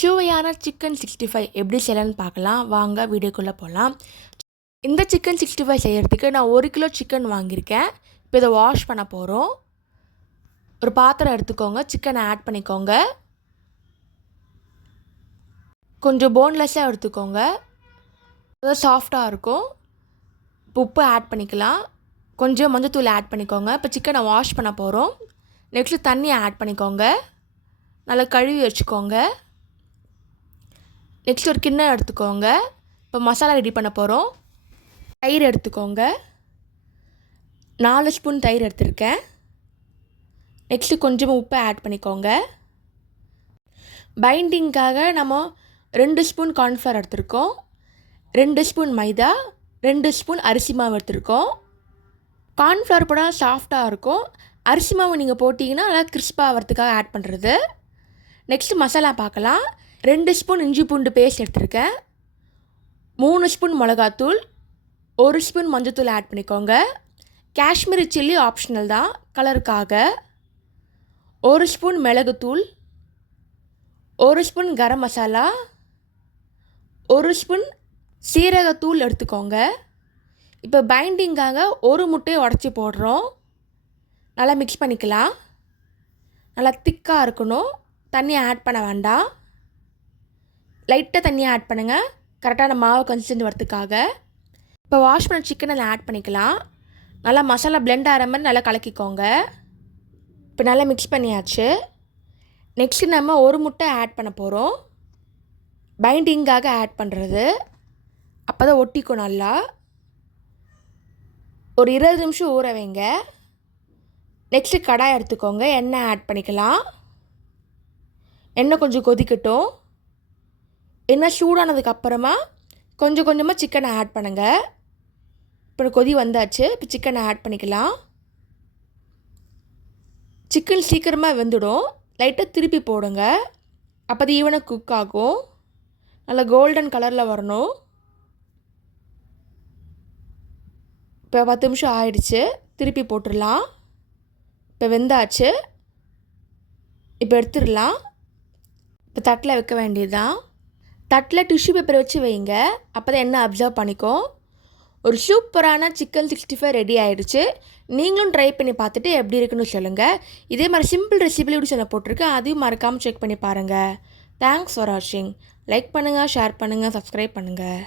சுவையான chicken sixty five எப்படி செய்யலான்னு பார்க்கலாம். வாங்க வீடியோக்குள்ளே போகலாம் இந்த சிக்கன் சிக்ஸ்டி ஃபைவ் செய்கிறதுக்கு நான் ஒரு கிலோ சிக்கன் வாங்கியிருக்கேன். இப்போ இதை வாஷ் பண்ண போகிறோம் ஒரு பாத்திரம் எடுத்துக்கோங்க. சிக்கனை ஆட் பண்ணிக்கோங்க. கொஞ்சம் போன்லெஸ்ஸாக எடுத்துக்கோங்க. அதான் சாஃப்டாக இருக்கும். உப்பு ஆட் பண்ணிக்கலாம். கொஞ்சம் மஞ்சத்தூள் ஆட் பண்ணிக்கோங்க. இப்போ சிக்கனை வாஷ் பண்ண போகிறோம் நெக்ஸ்ட்டு தண்ணியை ஆட் பண்ணிக்கோங்க. நல்லா கழுவி வச்சுக்கோங்க. நெக்ஸ்ட் ஒரு கிண்ணம் எடுத்துக்கோங்க. இப்போ மசாலா ரெடி பண்ண போகிறோம் தயிர் எடுத்துக்கோங்க. நாலு ஸ்பூன் தயிர் எடுத்திருக்கேன். நெக்ஸ்ட்டு கொஞ்சமாக உப்பு ஆட் பண்ணிக்கோங்க. பைண்டிங்காக நம்ம ரெண்டு ஸ்பூன் கார்ன்ஃப்ளவர் எடுத்திருக்கோம். ரெண்டு ஸ்பூன் மைதா ரெண்டு ஸ்பூன் அரிசி மாவு எடுத்திருக்கோம். கார்ன்ஃப்ளவர் போட சாஃப்டாக இருக்கும். அரிசி மாவு நீங்கள் போட்டிங்கன்னா நல்லா கிறிஸ்பாக ஆகிறதுக்காக ஆட் பண்ணுறது நெக்ஸ்ட் மசாலா பார்க்கலாம். ரெண்டு ஸ்பூன் இஞ்சி பூண்டு பேஸ்ட் எடுத்திருக்கேன். மூணு ஸ்பூன் மிளகாத்தூள் ஒரு ஸ்பூன் மஞ்சத்தூள் ஆட் பண்ணிக்கோங்க. காஷ்மீரி சில்லி ஆப்ஷனல் தான் கலருக்காக ஒரு ஸ்பூன் மிளகுத்தூள் ஒரு ஸ்பூன் கரம் மசாலா ஒரு ஸ்பூன் சீரகத்தூள் எடுத்துக்கோங்க. இப்போ பைண்டிங்காக ஒரு முட்டையை உடச்சி போடுறோம். நல்லா மிக்ஸ் பண்ணிக்கலாம். நல்லா திக்காக இருக்கணும். தண்ணி ஆட் பண்ண வேண்டாம். லைட்டாக தண்ணியை ஆட் பண்ணுங்கள் கரெக்டான மாவு கன்சிஸ்டன்ட் வரத்துக்காக இப்போ வாஷ் பண்ண சிக்கன் அதில் ஆட் பண்ணிக்கலாம். நல்லா மசாலா பிளெண்ட் ஆகிற மாதிரி நல்லா கலக்கிக்கோங்க. இப்போ நல்லா மிக்ஸ் பண்ணியாச்சு. நெக்ஸ்ட்டு நம்ம ஒரு முட்டை ஆட் பண்ண போகிறோம் பைண்டிங்காக ஆட் பண்ணுறது அப்போ தான் ஒட்டிக்கும் நல்லா. ஒரு இருபது நிமிஷம் ஊற வைங்க. நெக்ஸ்ட்டு கடாய் எடுத்துக்கோங்க. எண்ணெய் ஆட் பண்ணிக்கலாம். எண்ணெய் கொஞ்சம் கொதிக்கட்டும். எண்ணெய் சூடானதுக்கப்புறமா கொஞ்சம் கொஞ்சமாக சிக்கனை ஆட் பண்ணுங்கள் இப்போ கொதி வந்தாச்சு. இப்போ சிக்கனை ஆட் பண்ணிக்கலாம். சிக்கன் சீக்கிரமாக வெந்துடும். லைட்டாக திருப்பி போடுங்க. அப்போ அது ஈவனாக குக் ஆகும். நல்லா கோல்டன் கலரில் வரணும். இப்போ பத்து நிமிஷம் ஆயிடுச்சு. திருப்பி போட்டுடலாம். இப்போ வெந்தாச்சு. இப்போ எடுத்துடலாம். இப்போ தட்டில் வைக்க வேண்டியதுதான். தட்டில் டிஷ்யூ பேப்பர் வச்சு வைங்க. அப்போ தான் என்ன அப்சர்வ் பண்ணிக்கும் ஒரு சூப்பரான சிக்கன் சிக்ஸ்டி ஃபைவ் ரெடி ஆகிடுச்சு நீங்களும் ட்ரை பண்ணி பார்த்துட்டு எப்படி இருக்குன்னு சொல்லுங்கள் இதே மாதிரி சிம்பிள் ரெசிபிலி இப்படி சொல்ல போட்டிருக்கேன். அதையும் மறக்காமல் செக் பண்ணி பாருங்கள் தேங்க்ஸ் ஃபார் வாட்சிங் லைக் பண்ணுங்கள் ஷேர் பண்ணுங்கள் சப்ஸ்கிரைப் பண்ணுங்கள்